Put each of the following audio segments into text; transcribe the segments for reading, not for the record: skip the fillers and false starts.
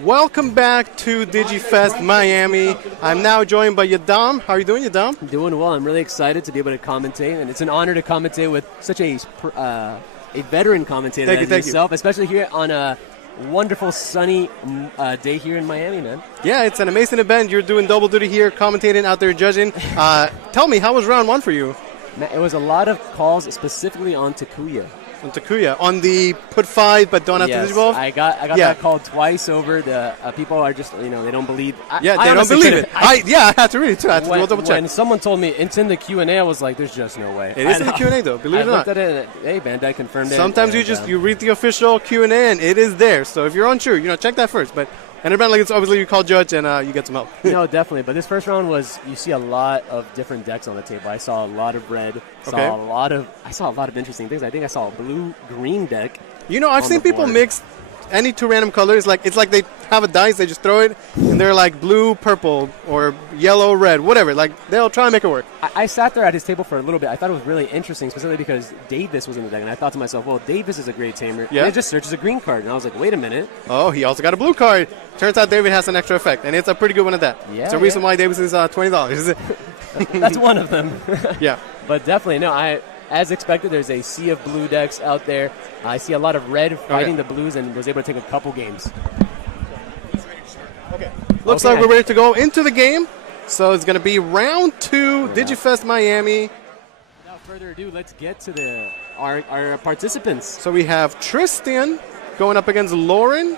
Welcome back to DigiFest Miami. I'm now joined by Yadam. How are you doing, Yadam? I'm doing well. I'm really excited to be able to commentate, and it's an honor to commentate with such a veteran commentator as yourself, especially here on a wonderful sunny day here in Miami, man. Yeah, it's an amazing event. You're doing double duty here, commentating, out there judging. Tell me, how was round one for you? It was a lot of calls specifically on Takuya. On Takuya, on the put 5 but don't have to Digivolve? I got that called twice over. The people are just, they don't believe. They don't believe it. I had to read it too. I had to go double check. When someone told me it's in the Q&A, I was like, there's just no way. It is in the Q&A though, believe it or not. I looked at it and, hey, Bandai confirmed it. Sometimes you read the official Q&A and it is there. So if you're unsure, check that first. But an event like it's obviously you call judge and you get some help. No, definitely. But this first round you see a lot of different decks on the table. I saw a lot of red. I saw a lot of interesting things. I think I saw a blue-green deck. I've seen people mix any two random colors. It's like they have a dice, they just throw it, and they're like blue, purple, or yellow, red, whatever. They'll try and make it work. I sat there at his table for a little bit. I thought it was really interesting, specifically because Davis was in the deck, and I thought to myself, well, Davis is a great tamer. Yeah. And it just searches a green card, and I was like, wait a minute. Oh, he also got a blue card. Turns out David has an extra effect, and it's a pretty good one at that. Yeah, it's the reason why Davis is $20. That's one of them. Yeah. But definitely, as expected, there's a sea of blue decks out there. I see a lot of red fighting the blues and was able to take a couple games. Okay. Looks like we're ready to go into the game. So it's going to be round 2, DigiFest Miami. Without further ado, let's get to our participants. So we have Tristan going up against Lauren.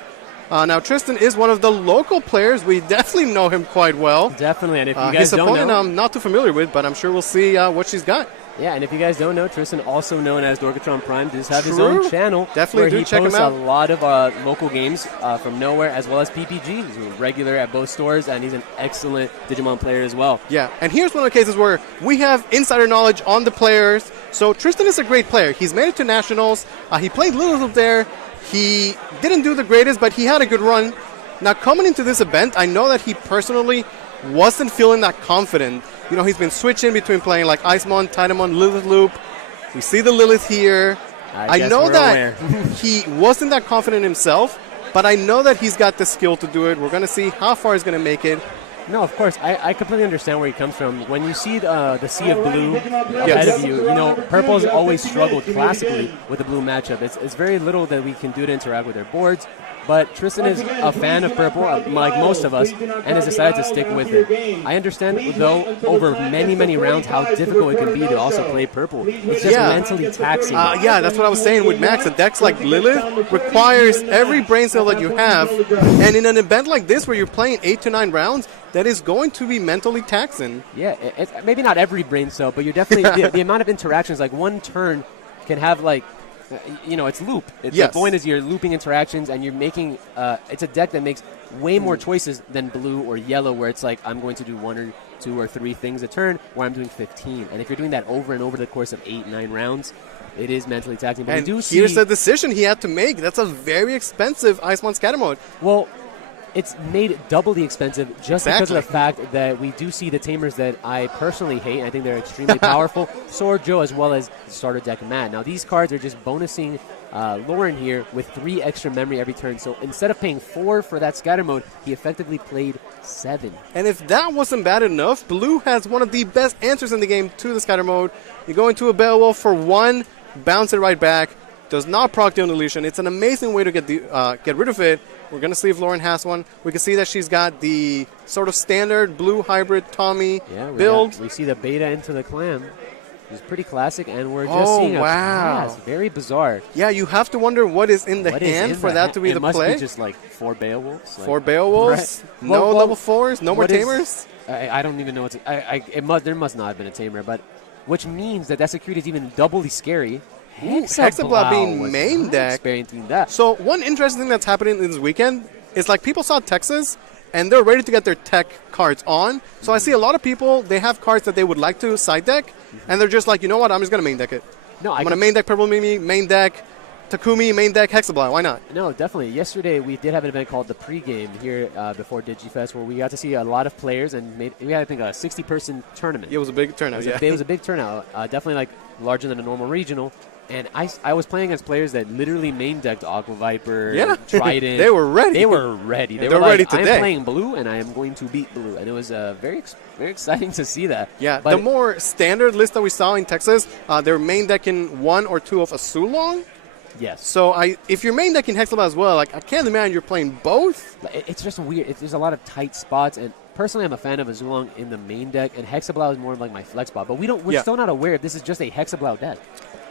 Now, Tristan is one of the local players. We definitely know him quite well. Definitely, and if you guys his don't opponent know, I'm not too familiar with, but I'm sure we'll see what she's got. Yeah, and if you guys don't know, Tristan, also known as Dorkatron Prime, does have his own channel. Definitely where do check him out. He posts a lot of local games from nowhere, as well as PPG. He's a regular at both stores, and he's an excellent Digimon player as well. Yeah, and here's one of the cases where we have insider knowledge on the players. So Tristan is a great player. He's made it to Nationals. He played Little there. He didn't do the greatest, but he had a good run. Now, coming into this event, I know that he personally wasn't feeling that confident. He's been switching between playing like Icemon, Titanmon, Lilith Loop. We see the Lilith here. I know that he wasn't that confident himself, but I know that he's got the skill to do it. We're going to see how far he's going to make it. No, of course. I completely understand where he comes from. When you see the sea of blue ahead of you, purple has always struggled classically with the blue matchup. It's very little that we can do to interact with their boards. But Tristan is a fan of purple, like most of us, and has decided to stick with it. I understand, though, over many, many rounds, how difficult it can be to also play purple. It's just mentally taxing. That's what I was saying with Max. A deck like Lilith requires every brain cell that you have. And in an event like this where you're playing 8 to 9 rounds, that is going to be mentally taxing. Yeah, it's maybe not every brain cell, but you're definitely the amount of interactions, like one turn can have it's loop. The point is you're looping interactions and you're making it's a deck that makes way more choices than blue or yellow, where it's like I'm going to do 1 or 2 or 3 things a turn, where I'm doing 15. And if you're doing that over and over the course of 8, 9 rounds, it is mentally taxing. But here's the decision he had to make. That's a very expensive Icemon scatter mode. Well, it's made doubly expensive just because of the fact that we do see the tamers that I personally hate, and I think they're extremely powerful, Sword Joe as well as starter deck Matt. Now, these cards are just bonusing Lauren here with 3 extra memory every turn. So instead of paying 4 for that scatter mode, he effectively played 7. And if that wasn't bad enough, Blue has one of the best answers in the game to the scatter mode. You go into a Beowulf for 1, bounce it right back. Does not proc the deletion. It's an amazing way to get rid of it. We're going to see if Lauren has one. We can see that she's got the sort of standard blue hybrid Tommy build. We see the beta into the clam. It's pretty classic, and we're just seeing a class. Very bizarre. Yeah, you have to wonder what is in the hand for that to be the play. It must be just like 4 Beowulfs. 4 Beowulfs? Right. No level 4s? No more tamers? I don't even know. There must not have been a tamer, but which means that security is even doubly scary. Hexablow being main deck. So one interesting thing that's happening this weekend is people saw Texas and they're ready to get their tech cards on. So I see a lot of people, they have cards that they would like to side deck, and they're just like, you know what, I'm just going to main deck it. I'm going to main deck Purple Mimi, main deck Takumi, main deck Hexablow. Why not? No, definitely. Yesterday we did have an event called the Pregame here before DigiFest, where we got to see a lot of players, and we had, I think, a 60-person tournament. It was a big turnout, It was a big turnout. Definitely larger than a normal regional. And I was playing against players that literally main decked Aqua Viper, Yeah. Trident. They were ready. They were ready. They They're were ready like, today. I'm playing blue, and I am going to beat blue. And it was very exciting to see that. Yeah, but the more standard list that we saw in Texas, they're main decking 1 or 2 of Asulong. Yes. So if you're main decking Hexablow as well, like I can't imagine you're playing both. It's just weird. There's a lot of tight spots, and personally, I'm a fan of Azulong in the main deck, and Hexablow is more like my flex spot. But we're still not aware if this is just a Hexablow deck.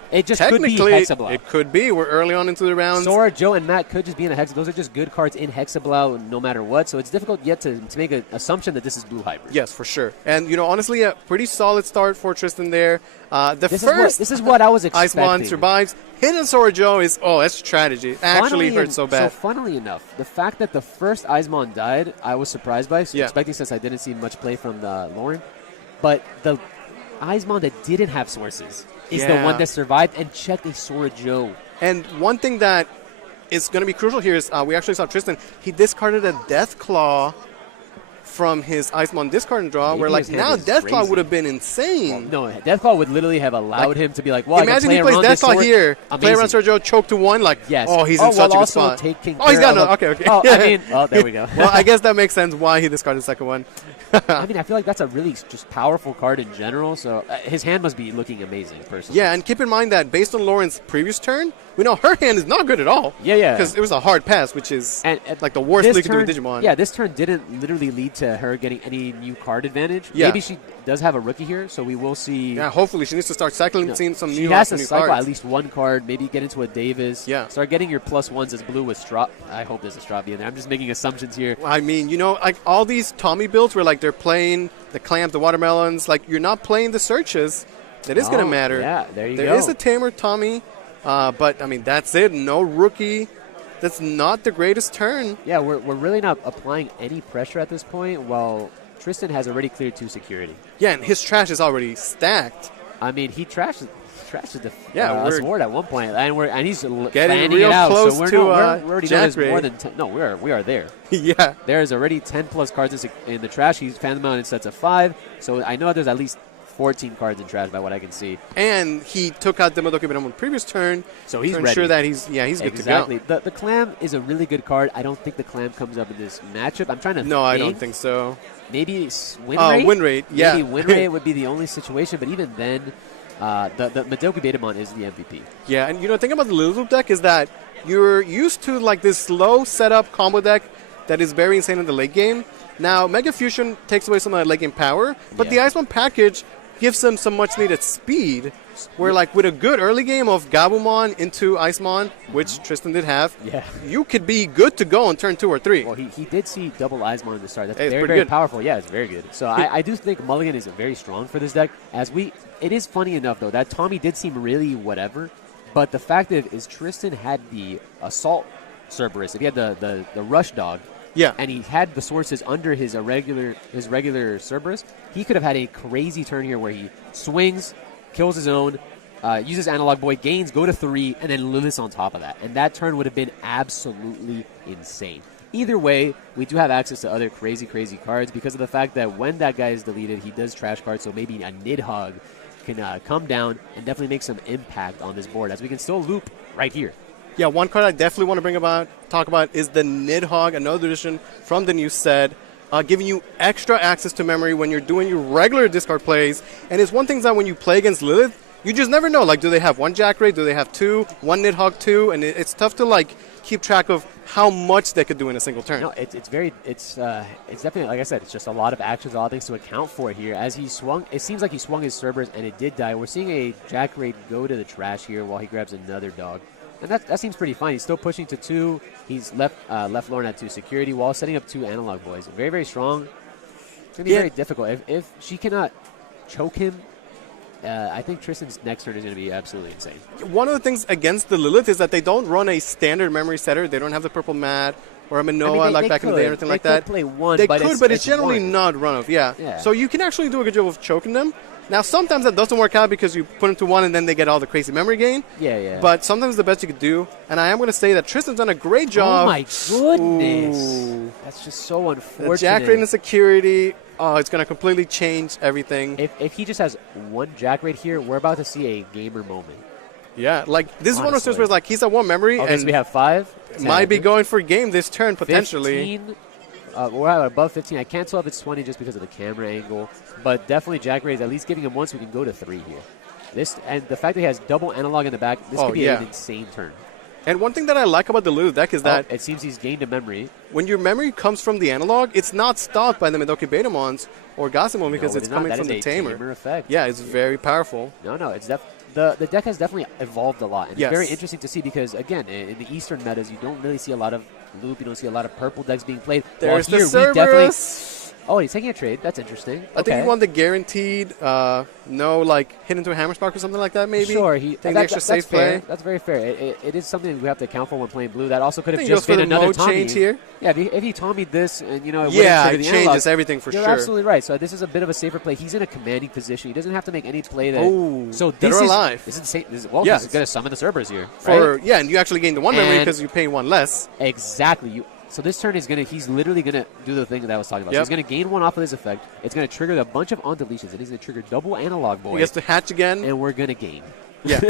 It just could be Hexablow. It could be. We're early on into the rounds. Sora, Joe, and Matt could just be in a Hex. Those are just good cards in Hexablow no matter what. So it's difficult yet to make an assumption that this is blue hybrid. Yes, for sure. And, honestly, a pretty solid start for Tristan there. This is what I was expecting. Ice Mon survives. Hidden Sora Joe is, that's strategy. Actually hurt so bad. So funnily enough, the fact that the first Eismon died, I was surprised by, expecting since I didn't see much play from the Lauren. But the Eismon that didn't have sources is the one that survived and checked a Sora Joe. And one thing that is going to be crucial here is we actually saw Tristan. He discarded a Death Claw from his Icemon discard and draw, where now Deathclaw would have been insane. Well, no, Deathclaw would literally have allowed him to be like, well, imagine I can play he plays Deathclaw here, play around Sergio, choke to 1, yes. He's in such a good spot. He's got no, okay. There we go. Well, I guess that makes sense why he discarded the second one. I feel like that's a really just powerful card in general, so his hand must be looking amazing, personally. Yeah, and keep in mind that based on Lauren's previous turn, we know her hand is not good at all. Yeah. Because it was a hard pass, which is like the worst thing to do with Digimon. Yeah, this turn didn't literally lead to her getting any new card advantage. Yeah. Maybe she does have a rookie here, so we will see. Yeah, hopefully she needs to start cycling, seeing some new cards. She has to cycle cards. at least one card, maybe get into a Davis. Yeah. Start getting your +1s as blue with Strop. I hope there's a Stravi in there. I'm just making assumptions here. Like all these Tommy builds where they're playing the clamp, the watermelons, you're not playing the searches. That is going to matter. Yeah, there you go. There is a Tamer Tommy, but that's it. No rookie. That's not the greatest turn. Yeah, we're really not applying any pressure at this point, while Tristan has already cleared 2 security. Yeah, and his trash is already stacked. He trashed the board at one point, and he's getting real it out, close so to we already know there's more than 10. No, we are there. Yeah, there's already 10 plus cards in the trash. He's found them out in sets of 5, so I know there's at least 14 cards in trash by what I can see. And he took out the Madoki Venom on the previous turn, so he's to ready. ensure that he's good to go. Exactly. The Clam is a really good card. I don't think the Clam comes up in this matchup. I'm trying to No, I don't think so. Maybe win rate? Win rate, yeah. Maybe win rate would be the only situation, but even then, the Madoki Betamon is the MVP. Yeah, and the thing about the Little Loop deck is that you're used to this slow setup combo deck that is very insane in the late game. Now, Mega Fusion takes away some of that late game power, but the Iceman package gives them some much needed speed. Where with a good early game of Gabumon into Icemon, which Tristan did have, you could be good to go on turn 2 or 3. Well, he did see double Icemon in the start. That's very very good. Powerful. Yeah, it's very good. So I do think Mulligan is very strong for this deck. It is funny enough though that Tommy did seem really whatever, but the fact is Tristan had the Assault Cerberus. If he had the Rush Dog. Yeah. And he had the sources under his regular Cerberus, he could have had a crazy turn here where he swings, kills his own, uses Analog Boy, gains, go to 3, and then Lilith on top of that. And that turn would have been absolutely insane. Either way, we do have access to other crazy cards because of the fact that when that guy is deleted, he does trash cards, so maybe a Nidhogg can come down and definitely make some impact on this board, as we can still loop right here. Yeah, one card I definitely want to talk about is the Nidhogg, another edition from the new set, giving you extra access to memory when you're doing your regular discard plays. And it's one thing that when you play against Lilith, you just never know. Do they have 1 Jack Ray? Do they have 2? 1 Nidhogg 2? And it's tough to keep track of how much they could do in a single turn. No, it's definitely, like I said, it's just a lot of actions, a lot of things to account for here. As he swung, it seems like he swung his Cerberus and it did die. We're seeing a Jack Ray go to the trash here while he grabs another dog. And that seems pretty fine. He's still pushing to 2. He's left Lauren at 2 security while setting up 2 Analog Boys. Very, very strong. It's going to be very difficult. If she cannot choke him, I think Tristan's next turn is going to be absolutely insane. One of the things against the Lilith is that they don't run a standard memory setter. They don't have the purple mat or a Manoa back in the day or anything like that. They could play 1, but it's generally one. not run of. Yeah. So you can actually do a good job of choking them. Now, sometimes that doesn't work out because you put them to 1 and then they get all the crazy memory gain. Yeah. But sometimes the best you could do, and I am going to say that Tristan's done a great job. Oh, my goodness. Ooh. That's just so unfortunate. The Jack Raid and security, it's going to completely change everything. If he just has 1 Jack Raid here, we're about to see a gamer moment. Yeah, like this is one of those turns where it's like he's at 1 memory. Okay, and so we have 5. might be going for game this turn potentially. 15, we're at above 15. I can't tell if it's 20 just because of the camera angle, but definitely Jack Ray is at least giving him 1 so we can go to 3 here. This and the fact that he has double analog in the back, this could be an insane turn. And one thing that I like about the Lulu deck is that it seems he's gained a memory. When your memory comes from the analog, it's not stopped by the Midoki Betamons or Gasimon because it's coming from the tamer. Effect. Yeah, it's very powerful. No, it's the deck has definitely evolved a lot. And yes. It's very interesting to see because, again, in the Eastern metas, you don't really see a lot of loop. You don't see a lot of purple decks being played. There's here, the Cerberus. Oh, he's taking a trade. That's interesting. I think he won the guaranteed no, like, hit into a hammer spark or something like that, maybe. Sure. The extra safe play. That's very fair. It is something we have to account for when playing blue. That also could have just been another Tommy. Change here. Yeah, if he Tommied this and, it changes analog, everything for you're sure. absolutely right. So this is a bit of a safer play. He's in a commanding position. He doesn't have to make any play that. Oh, so this is alive. This is the same. He's going to summon the Cerberus here. Right? And you actually gain the 1 memory because you pay 1 less. Exactly. So this turn he's literally going to do the thing that I was talking about. So he's going to gain 1 off of this effect. It's going to trigger a bunch of on-deletions, and he's going to trigger double analog boy. He gets to hatch again. And we're going to gain. Yeah.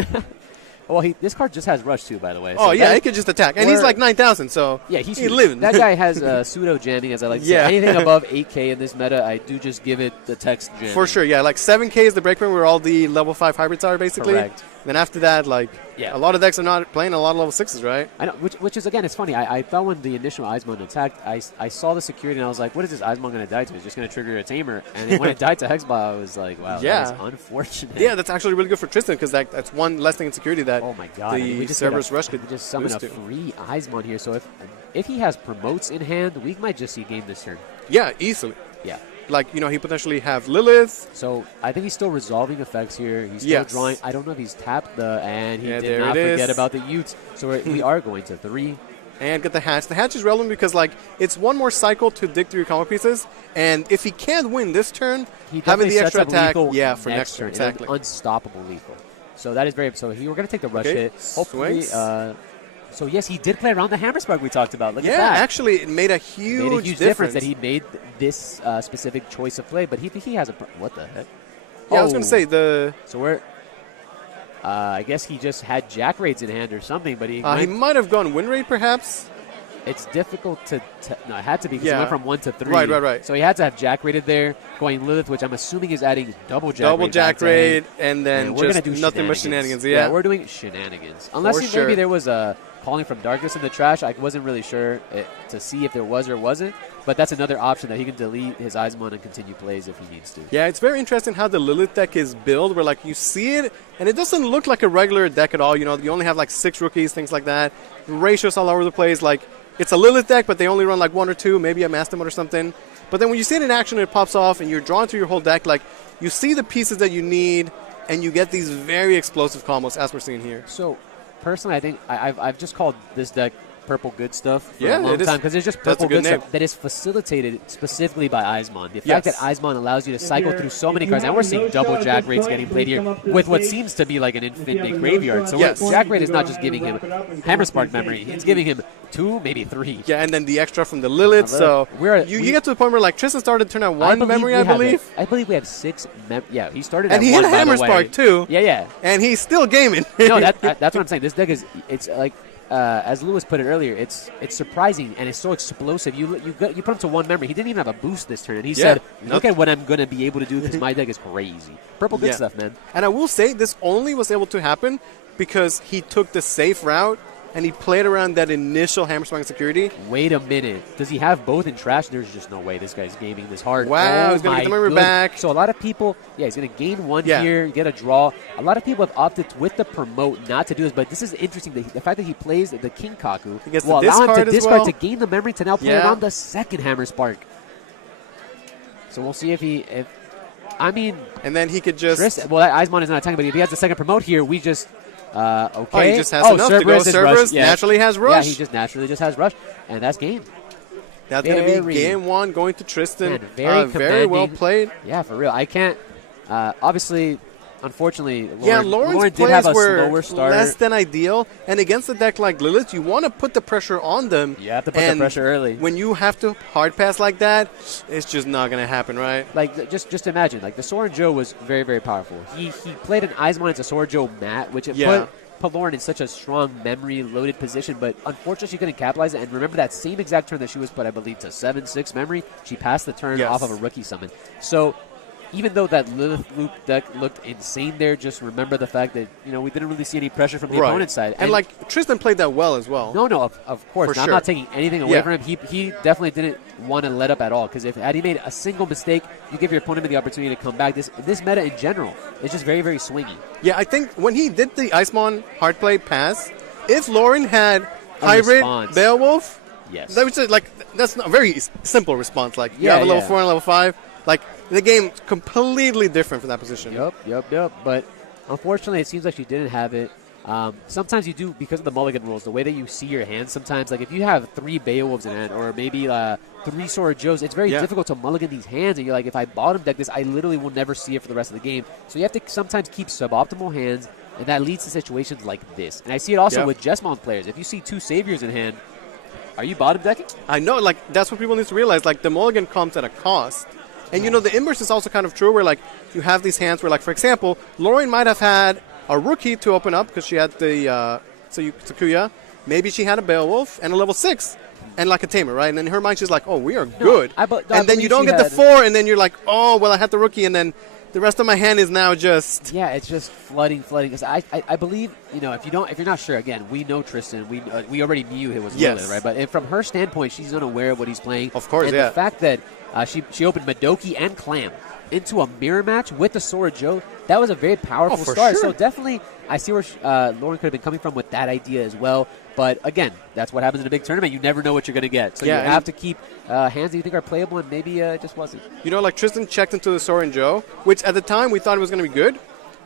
Well, this card just has Rush, too, by the way. So he could just attack. And he's like 9,000, so he's living. That guy has pseudo-jamming, as I like to say. Anything above 8K in this meta, I do just give it the text jam. For sure, like 7K is the breakpoint where all the level 5 hybrids are, basically. Correct. Then after that, a lot of decks are not playing a lot of level 6s, right? I know, which is, again, it's funny. I thought when the initial Eismon attacked, I saw the security, and I was like, what is this Eismon going to die to? It's just going to trigger a tamer. And then when it died to Hexbot, I was like, wow, that's unfortunate. Yeah, that's actually really good for Tristan, because that's one less thing in security that the Cerberus Rush could just summon a free Eismon here. So if he has promotes in hand, we might just see game this turn. Yeah, easily. Yeah. Like, he potentially have Lilith. So I think he's still resolving effects here. He's still drawing. I don't know if he's tapped and he did not forget about the Utes. So we are going to 3. And get the hatch. The hatch is relevant because, it's 1 more cycle to dig through your combo pieces. And if he can't win this turn, having the extra attack, for next turn. Exactly. Unstoppable lethal. So that is very. So we're going to take the rush hit. Hopefully. So, yes, he did play around the hammer spark we talked about. Look at that. Yeah, actually, it made a huge difference that he made this specific choice of play. But he has a... What the heck? Yeah, I was going to say the... So we're... I guess he just had Jack Raids in hand or something, but he might have gone Win Raid, perhaps. It's difficult to... No, it had to be because he went from 1 to 3. Right. So he had to have Jack Raided there, going Lilith, which I'm assuming is adding double Jack Raid, and then we're just gonna do nothing but shenanigans. Yeah, we're doing shenanigans. Unless maybe there was a Calling from Darkness in the trash. I wasn't really sure to see if there was or wasn't, but that's another option that he can delete his Eismon and continue plays if he needs to. Yeah, it's very interesting how the Lilith deck is built, where you see it, and it doesn't look like a regular deck at all. You only have 6 rookies, things like that. Ratios all over the place. It's a Lilith deck, but they only run 1 or 2, maybe a Mastermon or something. But then when you see it in action, it pops off, and you're drawn through your whole deck. You see the pieces that you need, and you get these very explosive combos, as we're seeing here. So, personally, I think I've just called this deck Purple Good Stuff for a long time because it's just Purple Good Stuff that is facilitated specifically by Eismon. The fact that Eismon allows you to cycle through so many cards, and we're seeing double Jack Raids getting played here with what seems to be like an infinite graveyard. So Jack Raid is not just giving him Hammer Spark memory; it's giving him 2, maybe 3. Yeah, and then the extra from the Lilith. So you get to the point where Tristan started to turn out 1 memory, I believe. I believe we have 6. He started and at he 1, hit a Hammer Spark too. Yeah. And he's still gaming. No, that's what I'm saying. This deck it's like. As Lewis put it earlier, it's surprising and it's so explosive. You put him to 1 memory. He didn't even have a boost this turn, and he said, "Look at what I'm going to be able to do because my deck is crazy." Purple Good Stuff, man. And I will say this only was able to happen because he took the safe route and he played around that initial Hammer Spark security. Wait a minute. Does he have both in trash? There's just no way this guy's gaming this hard. Wow, he's going to get the memory back. So a lot of people, he's going to gain 1 here, get a draw. A lot of people have opted with the promote not to do this, but this is interesting. The fact that he plays the King Kaku will allow him to discard to gain the memory to now play around the second Hammer Spark. So we'll see and then he could just... Eismon is not attacking, but if he has the second promote here, we just... he just has enough to go. Cerberus naturally has Rush. Yeah, he just naturally has Rush, and that's game. That's going to be game 1 going to Tristan. Man, very well played. Yeah, for real. I can't... obviously, unfortunately, Lauren's did have a slower start. Less than ideal, and against a deck like Lilith, you want to put the pressure on them. You have to put the pressure early. When you have to hard pass like that, it's just not going to happen, right? Just imagine, the Soren Joe was very, very powerful. He played an Eismon into Soren Joe Matt, which put put Lauren in such a strong memory-loaded position, but unfortunately she couldn't capitalize it. And remember that same exact turn that she was put, I believe, to 7-6 memory, she passed the turn off of a rookie summon. So even though that Lilith Loop deck looked insane there, just remember the fact that, we didn't really see any pressure from the opponent's side. And like, Tristan played that well as well. No, of course. I'm not taking anything away from him. He definitely didn't want to let up at all, because had he made a single mistake, you give your opponent the opportunity to come back. This meta in general is just very, very swingy. Yeah, I think when he did the Icemon hard play pass, if Lauren had Hybrid Beowulf, yes, that was just, like, that's a very simple response. Like, you have a level 4 and level 5. Like, the game's completely different from that position. Yep. But unfortunately, it seems like she didn't have it. Sometimes you do, because of the mulligan rules, the way that you see your hand, sometimes, like if you have 3 Beowulfs in hand or maybe 3 Sword Joes, it's very difficult to mulligan these hands. And you're like, if I bottom deck this, I literally will never see it for the rest of the game. So you have to sometimes keep suboptimal hands, and that leads to situations like this. And I see it also with Jesmon players. If you see 2 Saviors in hand, are you bottom decking? I know, like, that's what people need to realize. Like, the mulligan comes at a cost. And, the inverse is also kind of true, where, like, you have these hands where, like, for example, Lauren might have had a rookie to open up because she had the Sakuya. Maybe she had a Beowulf and a level 6 and, like, a Tamer, right? And in her mind, she's like, oh, we are good. And then you don't get the 4, and then you're like, oh, well, I had the rookie, and then the rest of my hand is now just... Yeah, it's just flooding. Because I believe, if you're not sure, again, we know Tristan. We already knew it was Lilith, right? But from her standpoint, she's unaware of what he's playing. Of course, and the fact that she opened Madoki and Clam into a mirror match with the Sora Joe, that was a very powerful start. Sure. So definitely, I see where Lauren could have been coming from with that idea as well. But again, that's what happens in a big tournament. You never know what you're going to get. So you have to keep hands that you think are playable, and maybe it just wasn't. Like Tristan checked into the Sora and Joe, which at the time we thought it was going to be good,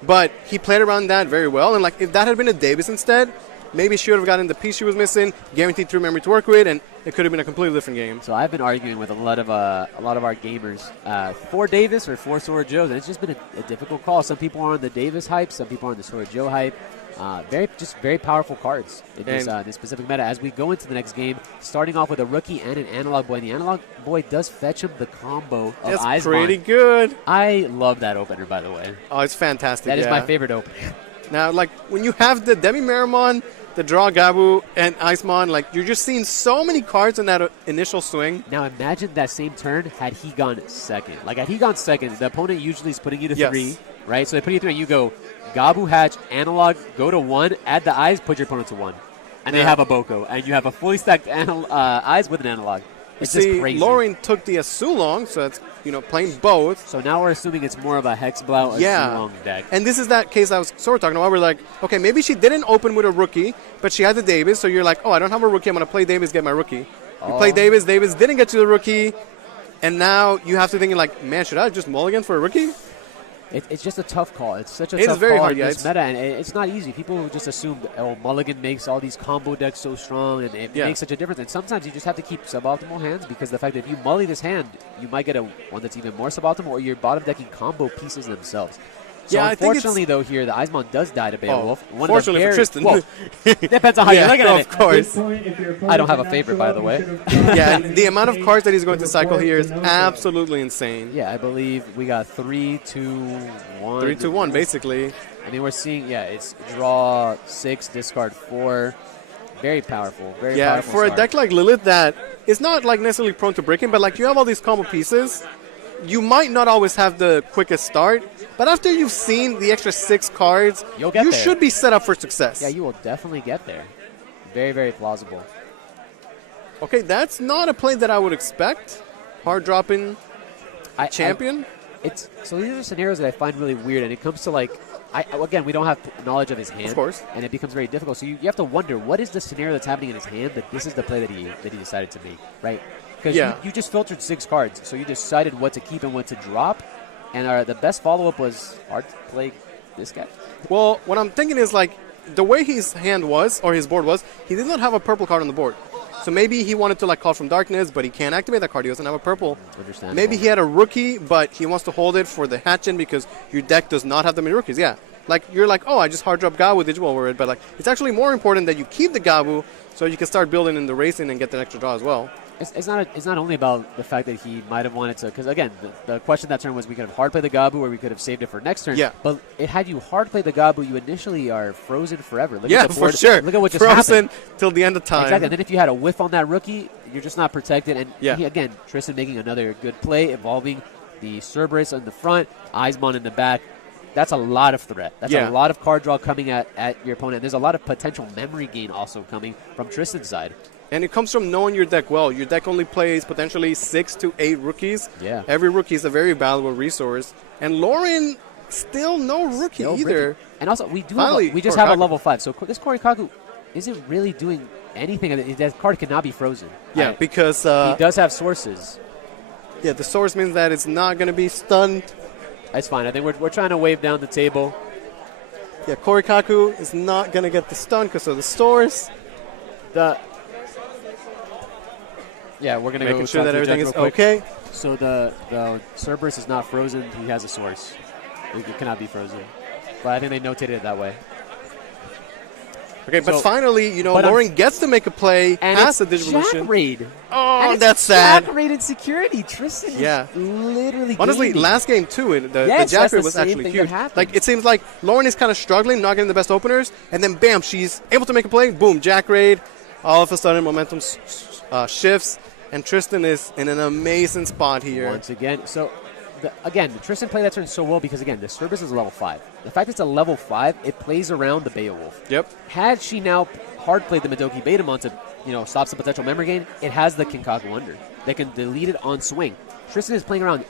but he played around that very well. And like, if that had been a Davis instead, maybe she would have gotten the piece she was missing, guaranteed 3 memory to work with, and it could have been a completely different game. So I've been arguing with a lot of our gamers for Davis or for Sora Joe, and it's just been a difficult call. Some people are on the Davis hype, some people are on the Sora Joe hype. Very powerful cards in this specific meta. As we go into the next game, starting off with a rookie and an analog boy. And the analog boy does fetch him the combo of Icemon. That's pretty good. I love that opener, by the way. Oh, it's fantastic. That is my favorite opener. Now, like, when you have the Demi Marimon, the Draw Gabu, and Icemon, like, you're just seeing so many cards in that initial swing. Now, imagine that same turn had he gone second. Like, had he gone second, the opponent usually is putting you to 3, right? So they put you 3, and you go Gabu, Hatch, Analog, go to 1, add the Eyes, put your opponent to 1. And they have a Boko, and you have a fully stacked Eyes with an Analog. It's just crazy. Lauren took the Asulong, so it's, playing both. So now we're assuming it's more of a Hexblow Asulong deck. And this is that case I was sort of talking about. We're like, okay, maybe she didn't open with a rookie, but she had the Davis, so you're like, oh, I don't have a rookie, I'm going to play Davis, get my rookie. You play Davis didn't get to the rookie, and now you have to think, like, man, should I just mulligan for a rookie? It's just a tough call. It's such a tough very call hard, in this meta, and it's not easy. People just assume, mulligan makes all these combo decks so strong, and it makes such a difference. And sometimes you just have to keep suboptimal hands, because the fact that if you mully this hand, you might get one that's even more suboptimal, or you're bottom decking combo pieces themselves. So unfortunately, though, here, the Icemon does die to Beowulf. Fortunately for Tristan. Well, depends on how you look at it. Of course. I don't have a favorite, by the way. The amount of cards that he's going to cycle here is absolutely insane. Yeah, I believe we got 3, 2, 1. 3, 2, 1, basically. I mean, we're seeing, it's draw 6, discard 4. Very powerful. Very powerful for start. A deck like Lilith that is not like necessarily prone to breaking, but like you have all these combo pieces, you might not always have the quickest start, but after you've seen the extra 6 cards, you should be set up for success. Yeah, you will definitely get there. Very, very plausible. Okay, that's not a play that I would expect. Hard dropping champion. So these are scenarios that I find really weird, and it comes to like, again, we don't have knowledge of his hand, of course, and it becomes very difficult. So you have to wonder, what is the scenario that's happening in his hand that this is the play that he decided to make, right? Because you just filtered 6 cards, so you decided what to keep and what to drop, and the best follow-up was hard to play this guy. Well, what I'm thinking is, like, the way his hand was, or his board was, he did not have a purple card on the board. So maybe he wanted to, like, Call from Darkness, but he can't activate that card. He doesn't have a purple. Understandable. Maybe he had a rookie, but he wants to hold it for the Hatchin because your deck does not have that many rookies. Yeah. Like, you're like, oh, I just hard drop Gabu, Digimon over it. But, like, it's actually more important that you keep the Gabu so you can start building in the racing and get the extra draw as well. It's not only about the fact that he might have wanted to, because again, the question that turn was we could have hard played the Gabu or we could have saved it for next turn. Yeah. But it had you hard play the Gabu, you initially are frozen forever. Look Yeah, at the board. for sure. Look at what just frozen happened. till the end of time. Exactly. And then if you had a whiff on that rookie, you're just not protected. And again, Tristan making another good play, involving the Cerberus in the front, Eismon in the back. That's a lot of threat. That's a lot of card draw coming at your opponent. There's a lot of potential memory gain also coming from Tristan's side. And it comes from knowing your deck well. Your deck only plays potentially 6 to 8 rookies. Yeah. Every rookie is a very valuable resource. And Lauren, still no rookie either. And also, we just have a level 5. So this Korikaku isn't really doing anything. That card cannot be frozen. Yeah, because... he does have sources. Yeah, the source means that it's not going to be stunned. That's fine. I think we're trying to wave down the table. Yeah, Korikaku is not going to get the stun because of the source. Yeah, we're going to making sure that everything is okay. So the Cerberus is not frozen. He has a source. It cannot be frozen. But I think they notated it that way. Okay, but finally, Lauren gets to make a play past the Digivolution. Jack Raid. Oh, that's sad. Jack Raid security. Tristan literally honestly, last game, too, the Jack Raid was actually huge. Like, it seems like Lauren is kind of struggling, not getting the best openers, and then, bam, she's able to make a play. Boom, Jack Raid. All of a sudden, momentum shifts, and Tristan is in an amazing spot here. Once again, Tristan played that turn so well because, again, the Cerberus is a level 5. The fact it's a level 5, it plays around the Beowulf. Yep. Had she now hard played the Madoki Betamon to, stop some potential memory gain, it has the Kinkaku under. They can delete it on swing. Tristan is playing around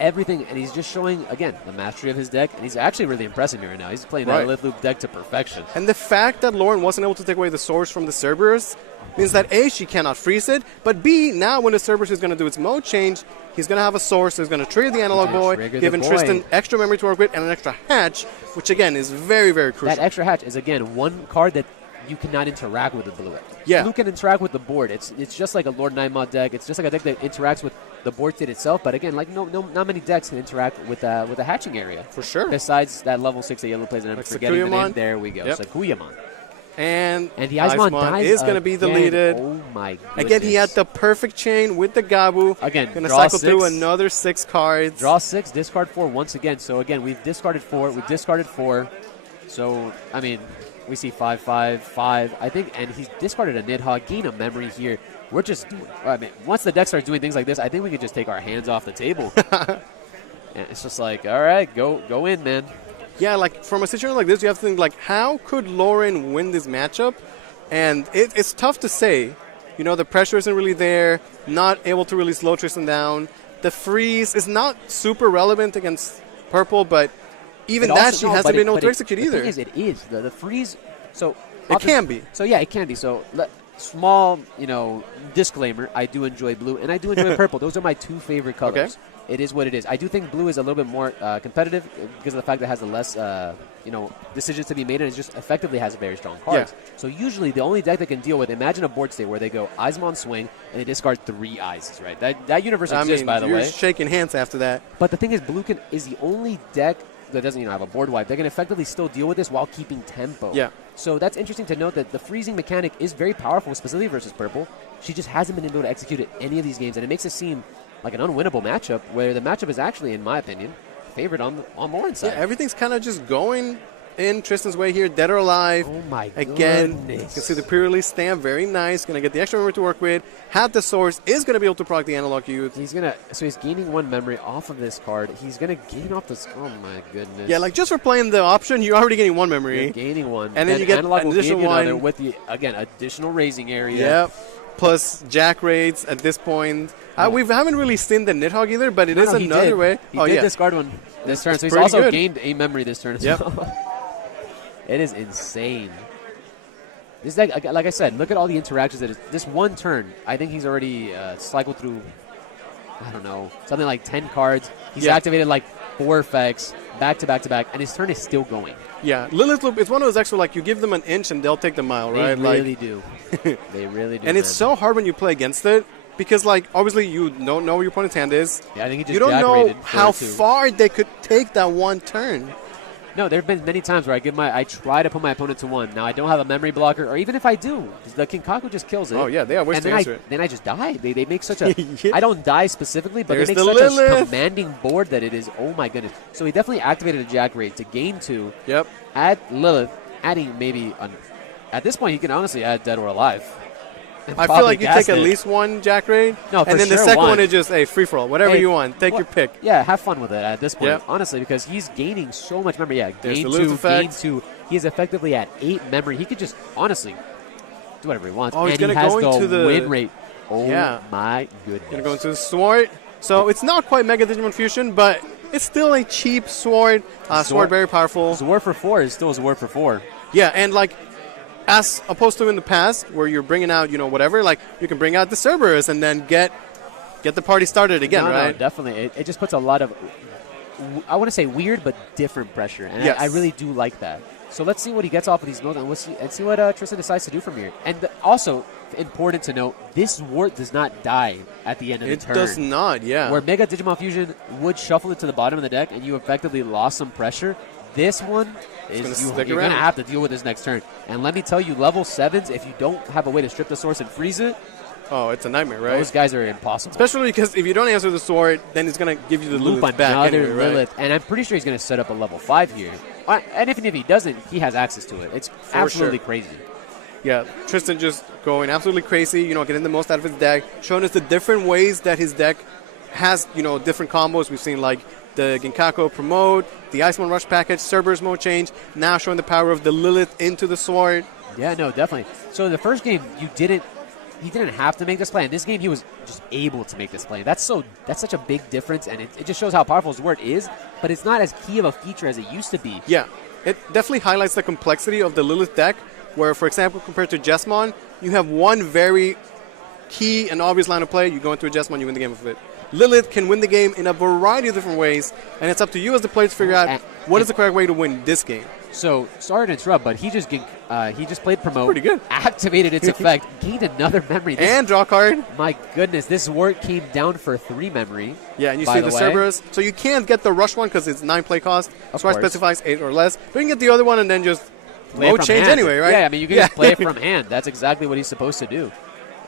everything, and he's just showing, again, the mastery of his deck, and he's actually really impressing me right now. He's playing that lift loop deck to perfection. And the fact that Lauren wasn't able to take away the source from the Cerberus means that A, she cannot freeze it, but B, now when the Cerberus is going to do its mode change, he's going to have a source, so he's going to trigger the Analog Boy, giving Tristan extra memory to work with and an extra hatch, which again is very, very crucial. That extra hatch is, again, one card that you cannot interact with the blue. Yeah. Blue can interact with the board. It's just like a Lord Nightmod deck. It's just like a deck that interacts with the board state itself. But again, like not many decks can interact with a hatching area. For sure. Besides that level 6 that Yellow plays, and I'm forgetting the name. There we go. Sakuyamon. And the Eismon is going to be deleted. Oh my goodness. Again, he had the perfect chain with the Gabu. Again, going to cycle through another 6 cards. Draw 6, discard 4 once again. So again, we've discarded 4. We've discarded 4. So, I mean, we see 5, 5, 5. I think, and he's discarded a Nidhogg, gain a memory here. We're just doing, once the deck starts doing things like this, I think we could just take our hands off the table. And it's just like, all right, go in, man. Yeah, like, from a situation like this, you have to think, like, how could Lauren win this matchup? And it's tough to say. The pressure isn't really there, not able to really slow Tristan down. The freeze is not super relevant against Purple, but even she hasn't been able to execute either. The thing is, the freeze, so... It can be. So, yeah, it can be. So, small, disclaimer, I do enjoy blue, and I do enjoy purple. Those are my 2 favorite colors. Okay. It is what it is. I do think blue is a little bit more competitive because of the fact that it has the less, decisions to be made, and it just effectively has very strong cards. Yeah. So usually the only deck that can deal with, imagine a board state where they go Eismon swing and they discard 3 Eises, right? That universe exists, by the way. You're shaking hands after that. But the thing is, blue is the only deck that doesn't have a board wipe. They can effectively still deal with this while keeping tempo. Yeah. So that's interesting to note that the freezing mechanic is very powerful, specifically versus purple. She just hasn't been able to execute it in any of these games, and it makes it seem like an unwinnable matchup, where the matchup is actually, in my opinion, favored on Lauren's side. Yeah, everything's kind of just going in Tristan's way here, dead or alive. Oh my Again, goodness. You can see the pre-release stamp, very nice. Going to get the extra memory to work with. Have the source, is going to be able to proc the Analog Youth. So he's gaining 1 memory off of this card. He's going to gain off this. Oh my goodness. Yeah, like just for playing the option, you're already getting 1 memory. You're gaining 1. And then you get Analog an additional 1. With the, again, additional raising area. Yep. Plus Jack Raids at this point. We haven't really seen the Nidhogg either, but it is another way. He did discard 1 this turn, so he's also gained a memory this turn as well. It is insane. This deck, like I said, look at all the interactions. This 1 turn, I think he's already cycled through, I don't know, something like 10 cards. He's activated like 4 effects, back to back to back, and his turn is still going. Yeah, Lilith Loop, it's one of those extra, like, you give them an inch and they'll take the mile, right? They really do. They really do. And it's so hard when you play against it, because, like, obviously you don't know where your opponent's hand is. Yeah, I think he just you don't know how far they could take that 1 turn. No, there have been many times where I try to put my opponent to 1. Now I don't have a memory blocker, or even if I do, the Kinkaku just kills it. Oh yeah, they have ways to answer it. Then I just die. They make such a. Yeah. I don't die specifically, but There's they make the such Lilith. a commanding board that it is. Oh my goodness! So he definitely activated a Jack Raid to gain 2. Yep. Add Lilith, adding maybe at this point he can honestly add Dead or Alive. I feel like you take at least 1 Jack Raid, No, for and then the sure second one. one is just a free-for-all. Whatever you want. Take your pick. Yeah, have fun with it at this point, Yep. honestly, because he's gaining so much memory. Yeah, There's gain the Lilith 2, effect. gain 2. He's effectively at 8 memory. He could just, honestly, do whatever he wants. Oh, he's and gonna he has go into the win rate. Oh, Yeah. my goodness. Gonna go into the sword. So it's not quite Mega Digimon Fusion, but it's still a cheap sword. Sword very powerful. Zwar for 4 is still Zwar for 4. Yeah, and like as opposed to in the past where you're bringing out, whatever, like you can bring out the Cerberus and then get the party started again, right? No, definitely. It just puts a lot of, I want to say weird, but different pressure. And Yes. I really do like that. So let's see what he gets off of these builds, and see what Tristan decides to do from here. And also, important to note, this Wart does not die at the end of the turn. It does not, yeah. Where Mega Digimon Fusion would shuffle it to the bottom of the deck, and you effectively lost some pressure. This one is you're going to have to deal with this next turn. And let me tell you, level 7s, if you don't have a way to strip the source and freeze it, oh, it's a nightmare, right? those guys are impossible. Especially because if you don't answer the sword, then it's going to give you the Loop Lilith back another anyway, right? Lilith, and I'm pretty sure he's going to set up a level 5 here. And even if he doesn't, he has access to it. It's absolutely crazy. Yeah, Tristan just going absolutely crazy, getting the most out of his deck, showing us the different ways that his deck has, different combos. We've seen like the Ginkaku promote, the Iceman Rush package, Cerberus mode change, now showing the power of the Lilith into the sword. Yeah, no, definitely. So in the first game, he didn't have to make this play. In this game, he was just able to make this play. That's such a big difference, and it just shows how powerful his word is, but it's not as key of a feature as it used to be. Yeah, it definitely highlights the complexity of the Lilith deck, where, for example, compared to Jesmon, you have one very key and obvious line of play. You go into a Jesmon, you win the game with it. Lilith can win the game in a variety of different ways, and it's up to you as the player to figure out what is the correct way to win this game. So, sorry to interrupt, but he just played Promote, pretty good. activated its effect, gained another memory. And draw a card. My goodness, this ward came down for 3 memory. Yeah, and you see the Cerberus. So you can't get the rush one because it's 9 play cost. Sword specifies 8 or less. But you can get the other one and then just mode change anyway, right? Yeah, I mean, you can just play it from hand. That's exactly what he's supposed to do.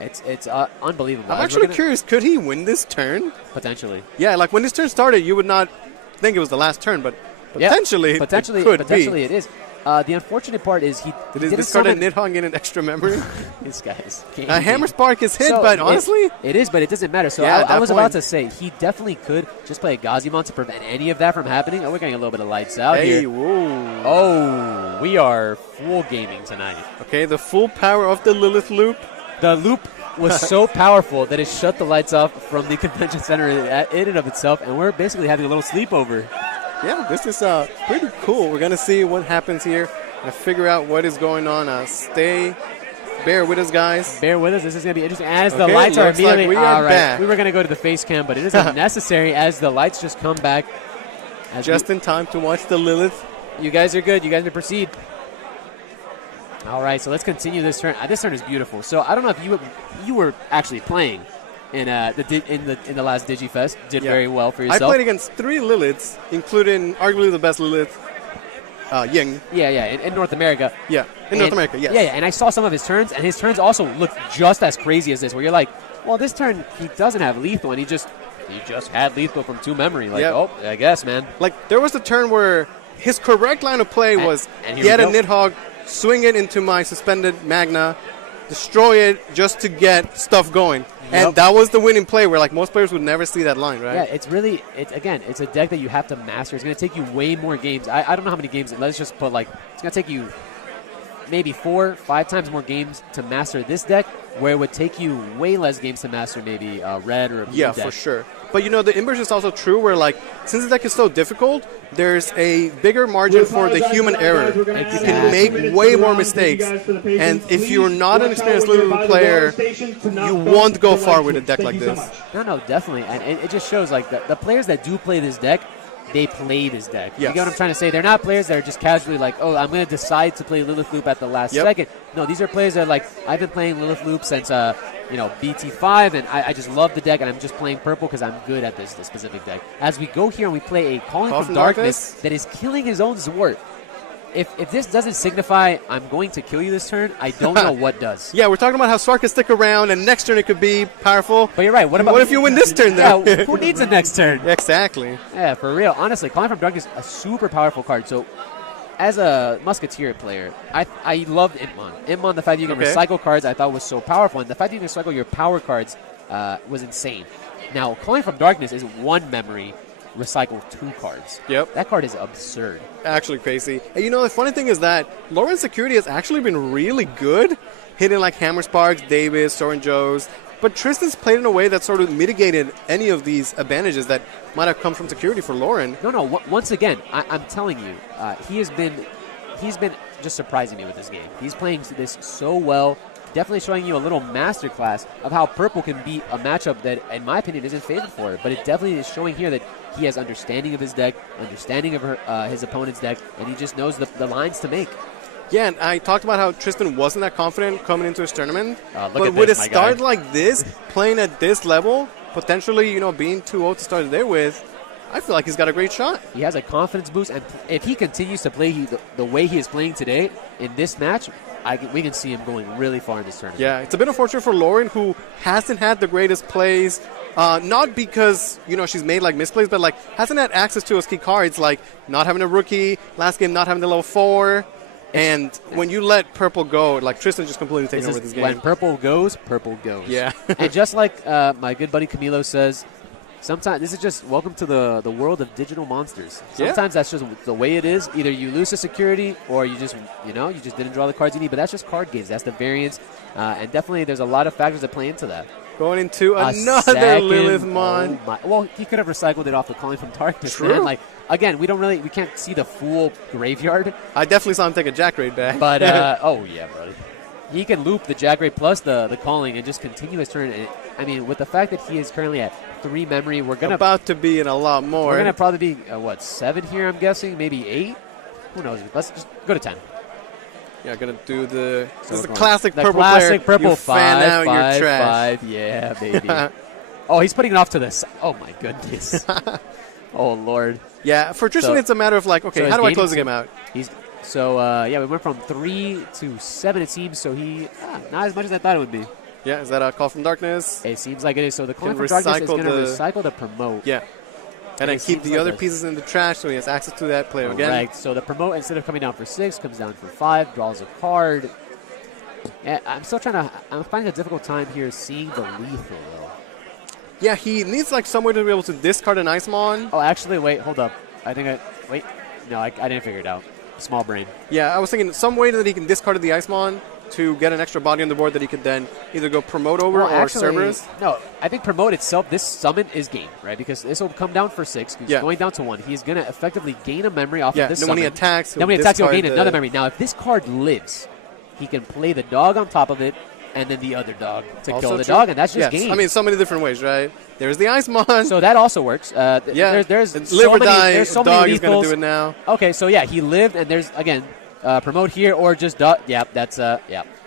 It's unbelievable. I'm actually curious, could he win this turn? Potentially. Yeah, like when this turn started, you would not think it was the last turn, but potentially it could potentially it is. The unfortunate part is he did this card at Nidhogg in an extra memory? This guy is Hammer Spark is hit, but honestly... It is, but it doesn't matter. So yeah, I was about to say, he definitely could just play a Gazimon to prevent any of that from happening. Oh, we're getting a little bit of lights out here. Whoa. Oh, we are full gaming tonight. Okay, the full power of the Lilith loop. The loop was so powerful that it shut the lights off from the convention center in and of itself, and we're basically having a little sleepover. Yeah, this is pretty cool. We're going to see what happens here and figure out what is going on. Bear with us, guys. Bear with us. This is going to be interesting. As the lights are immediately... Like we are back. We were going to go to the face cam, but it isn't necessary as the lights just come back. Just in time to watch the Lilith. You guys are good. You guys may proceed. All right, so let's continue this turn. This turn is beautiful. So I don't know if you were actually playing in the last DigiFest. Did very well for yourself. I played against 3 Liliths, including arguably the best Lilith, Ying. Yeah, in North America. Yeah, North America, yes. Yeah, and I saw some of his turns, and his turns also look just as crazy as this, where you're like, well, this turn he doesn't have lethal, and he just had lethal from 2 memory. Like, oh, I guess, man. Like, there was a turn where his correct line of play was he had a Nidhogg, swing it into my suspended Magna, destroy it just to get stuff going. And that was the winning play where, like, most players would never see that line, right? Yeah, it's a deck that you have to master. It's going to take you way more games. I don't know how many games. Let's just put, like, it's going to take you maybe 4, 5 times more games to master this deck, where it would take you way less games to master maybe a red or a blue deck. Yeah, for sure. But, the inverse is also true where, like, since the deck is so difficult, there's a bigger margin for the human error. You can make way more mistakes. And if you're not an experienced Lilith player, you won't go far with a deck like this. No, definitely. And it just shows, like, the players that do play this deck they play this deck. Yes. You get what I'm trying to say? They're not players that are just casually like, oh, I'm going to decide to play Lilith Loop at the last second. No, these are players that are like, I've been playing Lilith Loop since BT5, and I just love the deck, and I'm just playing purple because I'm good at this specific deck. As we go here and we play a Calling from Darkness that is killing his own Zwart. If this doesn't signify I'm going to kill you this turn, I don't know what does. Yeah, we're talking about how Zwart can stick around, and next turn it could be powerful. But you're right. What if you win this turn, though? Yeah, who needs a next turn? Exactly. Yeah, for real. Honestly, Calling from Darkness is a super powerful card. So, as a Musketeer player, I loved Imon. Imon, the fact that you can recycle cards, I thought was so powerful. And the fact that you can recycle your power cards was insane. Now, Calling from Darkness is one memory. Recycle 2 cards. Yep. That card is absurd. Actually crazy. And the funny thing is that Lauren's security has actually been really good, hitting like Hammer Sparks, Davis, Soren Joes. But Tristan's played in a way that sort of mitigated any of these advantages that might have come from security for Lauren. No. Once again, I'm telling you, he's been just surprising me with this game. He's playing this so well. Definitely showing you a little masterclass of how purple can beat a matchup that, in my opinion, isn't favored for it. But it definitely is showing here that he has understanding of his deck, understanding of his opponent's deck, and he just knows the lines to make. Yeah, and I talked about how Tristan wasn't that confident coming into his tournament. But with a start like this, playing at this level, potentially, being 2-0 to start the day with, I feel like he's got a great shot. He has a confidence boost, and if he continues to play the way he is playing today in this match, we can see him going really far in this tournament. Yeah, it's a bit unfortunate for Lauren, who hasn't had the greatest plays. Not because, she's made like misplays, but like hasn't had access to those key cards, like not having a rookie, last game not having the level 4. And when you let purple go, like Tristan just completely taking over this game. When purple goes, purple goes. Yeah. And just like my good buddy Camilo says, sometimes this is just welcome to the world of digital monsters. Sometimes that's just the way it is. Either you lose to security or you just didn't draw the cards you need. But that's just card games. That's the variance. And definitely there's a lot of factors that play into that. Going into another Lilith Mon. Well, he could have recycled it off the Calling from Darkness. True. Man. Like, again, we can't see the full graveyard. I definitely saw him take a Jack Raid back. But, oh yeah, brother. He can loop the Jack Raid plus the Calling and just continue his turn. And, with the fact that he is currently at 3 memory, we're going to... About to be in a lot more. We're going to probably be, 7 here, I'm guessing? Maybe 8? Who knows? Let's just go to 10. Yeah, going to do this is the classic purple classic player. Purple you fan out your five. trash. Yeah, baby. Oh, he's putting it off to this. Oh, my goodness. Oh, Lord. Yeah, for Tristan, it's a matter of like, okay, how do I close the game out? We went from 3 to 7, it seems, so not as much as I thought it would be. Yeah, is that a Call from Darkness? It seems like it is. So the Call from Darkness is going to recycle the promote. Yeah. And then keep the other pieces in the trash so he has access to that player again. Right. So the promote, instead of coming down for 6, comes down for 5, draws a card. Yeah, I'm finding a difficult time here seeing the lethal, though. Yeah, he needs like some way to be able to discard an Icemon. Oh, actually, wait, hold up. No, I didn't figure it out. Small brain. Yeah, I was thinking some way that he can discard the Icemon to get an extra body on the board that he could then either go promote over or Cerberus. No, I think promote itself, this summon is game, right? Because this will come down for 6. He's going down to 1. He's going to effectively gain a memory off of this summon. When he attacks, he'll gain another memory. Now, if this card lives, he can play the dog on top of it and then the other dog to also kill the dog, and that's just game. I mean, so many different ways, right? There's the Icemon. So that also works. There's live or die. There's so dog many is going to do it now. Okay, so he lived, and there's, again, promote here or just dog.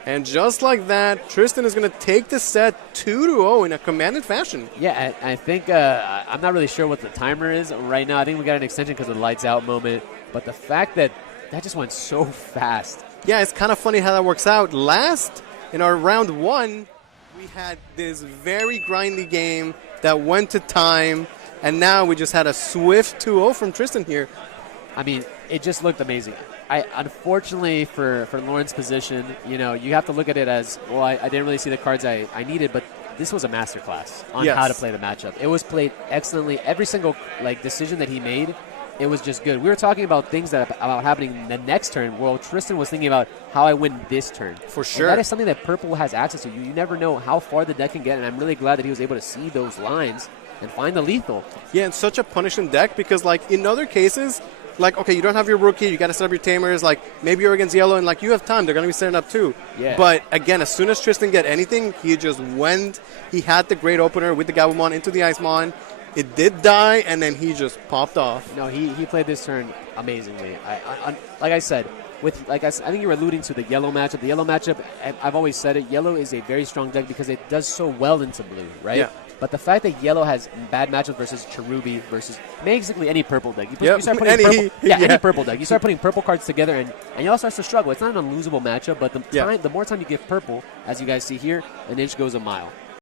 And just like that, Tristan is going to take the set 2-0 in a commanded fashion. Yeah, I think I'm not really sure what the timer is right now. I think we got an extension because of the lights out moment. But the fact that just went so fast. Yeah, it's kind of funny how that works out. Last, in our round 1, we had this very grindy game that went to time. And now we just had a swift 2-0 from Tristan here. I mean, it just looked amazing. Unfortunately for Lauren's position, you have to look at it as, well, I didn't really see the cards I needed, but this was a masterclass on how to play the matchup. It was played excellently. Every single decision that he made, it was just good. We were talking about things about happening the next turn, while Tristan was thinking about how I win this turn. For sure. And that is something that Purple has access to. You never know how far the deck can get, and I'm really glad that he was able to see those lines and find the lethal. Yeah, and such a punishing deck because, in other cases, okay, you don't have your rookie, you got to set up your tamers, maybe you're against yellow, and, you have time, they're going to be setting up too. Yeah. But, again, as soon as Tristan get anything, he just went, he had the great opener with the Gabumon into the Icemon, It did die, and then he just popped off. No, he played this turn amazingly. Like I said, I think you're alluding to the yellow matchup. The yellow matchup, I've always said it, yellow is a very strong deck because it does so well into blue, right? Yeah. But the fact that yellow has bad matchups versus Cherubi versus basically any purple deck. You start putting any purple deck. You start putting purple cards together, and yellow starts to struggle. It's not an unlosable matchup, but the more time you give purple, as you guys see here, an inch goes a mile.